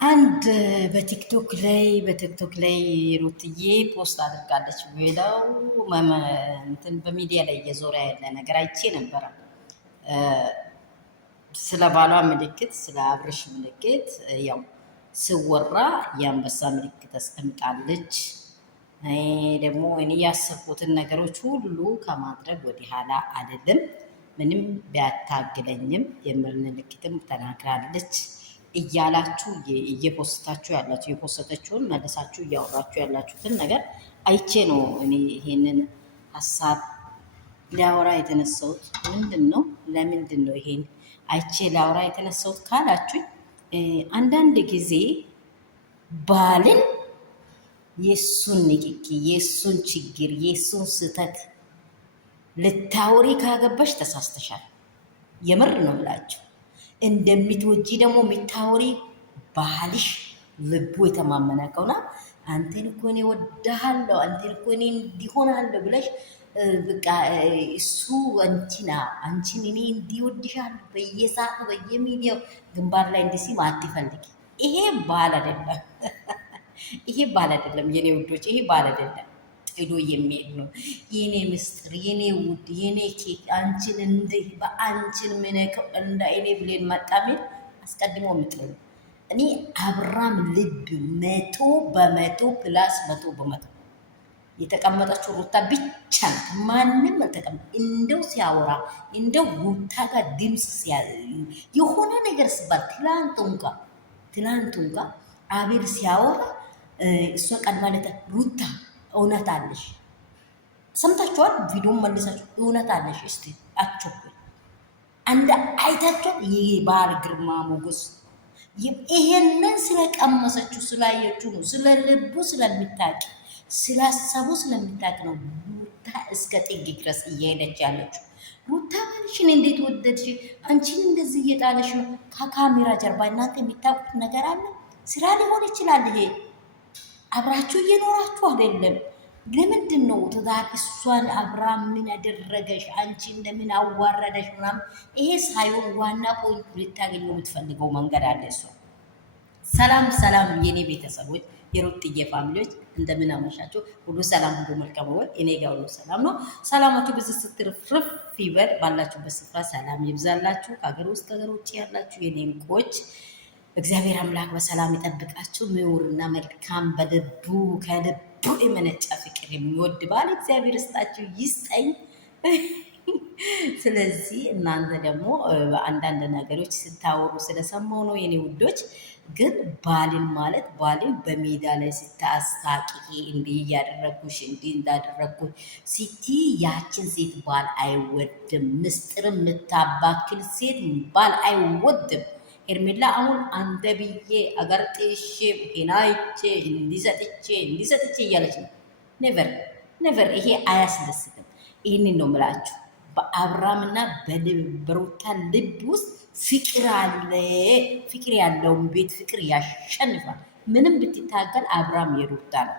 አንድ በቲክቶክ ላይ ሩትዬ ፖስት አድርጋለች ብለው እንትን በሚዲያ ላይ እየዞረ ያለ ነገር አይቼ ነበረ። ስለ ባሏ ምልክት፣ ስለ አብርሽ ምልክት ያው ስወራ የአንበሳ ምልክት አስቀምጣለች። ደግሞ እኔ ያሰብኩትን ነገሮች ሁሉ ከማድረግ ወደ ኋላ አይደለም፣ ምንም ቢያታግለኝም የሚል ምልክትም ተናግራለች። እያላችሁ እየፖስታችሁ ያላችሁ የፖስተችውን መልሳችሁ እያወራችሁ ያላችሁትን ነገር አይቼ ነው እኔ ይሄንን ሀሳብ ሊያወራ የተነሳሁት። ምንድን ነው ለምንድን ነው ይሄን አይቼ ሊያወራ የተነሳሁት ካላችሁ፣ አንዳንድ ጊዜ ባልን የሱን ንክኪ፣ የሱን ችግር፣ የሱን ስህተት ልታወሪ ካገባሽ ተሳስተሻል። የምር ነው ብላችሁ እንደምትወጂ ደግሞ የምታወሪ ባልሽ ልቡ የተማመነ ከሆነ አንተን እኮ እኔ ወድሃለሁ፣ አንተን እኮ እኔ እንዲሆናለሁ ብለሽ በቃ እሱ አንቺን እኔ እንዲወድሻለሁ በየሰዓቱ በየሚዲያው ግንባር ላይ እንዲሲም አትፈልጊ። ይሄ ባል አይደለም። ይሄ ባል አይደለም የኔ ውዶች፣ ይሄ ባል አይደለም። ጥሎ የሚሄድ ነው። የኔ ምስጢር፣ የኔ ውድ፣ የኔ ኬክ፣ አንቺን እንዲህ በአንቺን ምነከው እንደ እኔ ብሌን መጣሚል አስቀድሞ ምጥል ነው። እኔ አብራም ልብ 100% የተቀመጠችው ሩታ ብቻ ነው። ማንም አልተቀመጠ። እንደው ሲያወራ እንደው ሩታ ጋር ድምፅ የሆነ ነገር ሲባል ትላንቱን ጋር አቤል ሲያወራ እሷ ቀድማለታ ሩታ እውነት አለሽ። ሰምታችኋል? ቪዲዮን መልሳችሁ እውነት አለሽ እስቲ አትቸኩል። አንድ አይታችኋል? ይሄ ባል ግርማ ሞገስ ይሄንን ስለቀመሰችው ስላየችው ነው። ስለ ልቡ ስለሚታቂ ስላሰቡ ስለሚታቂ ነው ሩታ እስከ ጥግ ድረስ እየሄደች ያለችው። ሩታ ባልሽን እንዴት ወደድሽ? አንቺን እንደዚህ እየጣለሽ ነው። ከካሜራ ጀርባ እናንተ የሚታውቁት ነገር አለ። ስራ ሊሆን ይችላል። ይሄ አብራችሁ እየኖራችሁ አይደለም። ለምንድን ነው ትዳር እሷን አብራም ምን ያደረገሽ? አንቺ እንደምን አዋረደሽ? ምናምን ይሄ ሳይሆን ዋና ፖይንት ልታገኙ የምትፈልገው መንገድ አለ። እሷ ሰላም የኔ ቤተሰቦች፣ የሩትዬ ፋሚሊዎች እንደምን አመሻችሁ? ሁሉ ሰላም፣ ሁሉ መልካም ወይ? እኔ ጋር ሁሉ ሰላም ነው። ሰላማችሁ ብዙ ስትርፍርፍ ይበል። ባላችሁበት ስፍራ ሰላም ይብዛላችሁ። ከሀገር ውስጥ ከሀገር ውጭ ያላችሁ የኔ እንቁዎች እግዚአብሔር አምላክ በሰላም ይጠብቃችሁ። ምውርና መልካም በልቡ ከልቡ የመነጨ ፍቅር የሚወድ ባል እግዚአብሔር ስጣችሁ ይስጠኝ። ስለዚህ እናንተ ደግሞ አንዳንድ ነገሮች ስታወሩ ስለሰማው ነው የኔ ውዶች። ግን ባልን በሜዳ ላይ ስታስታቂ እንዲህ እያደረጉሽ እንዲህ እንዳደረጉሽ ሲቲ ያችን ሴት ባል አይወድም። ምስጢር የምታባክል ሴት ባል አይወድም። ሄርሜላ አሁን አንተ ብዬ አገርጤሼ ሄናይቼ እንዲሰጥቼ እያለች ነው። ኔቨር። ይሄ አያስደስትም። ይህንን ነው ምላችሁ። በአብራምና በሩታ ልብ ውስጥ ፍቅር አለ። ፍቅር ያለውን ቤት ፍቅር ያሸንፋል። ምንም ብትታገል አብራም የሩታ ነው።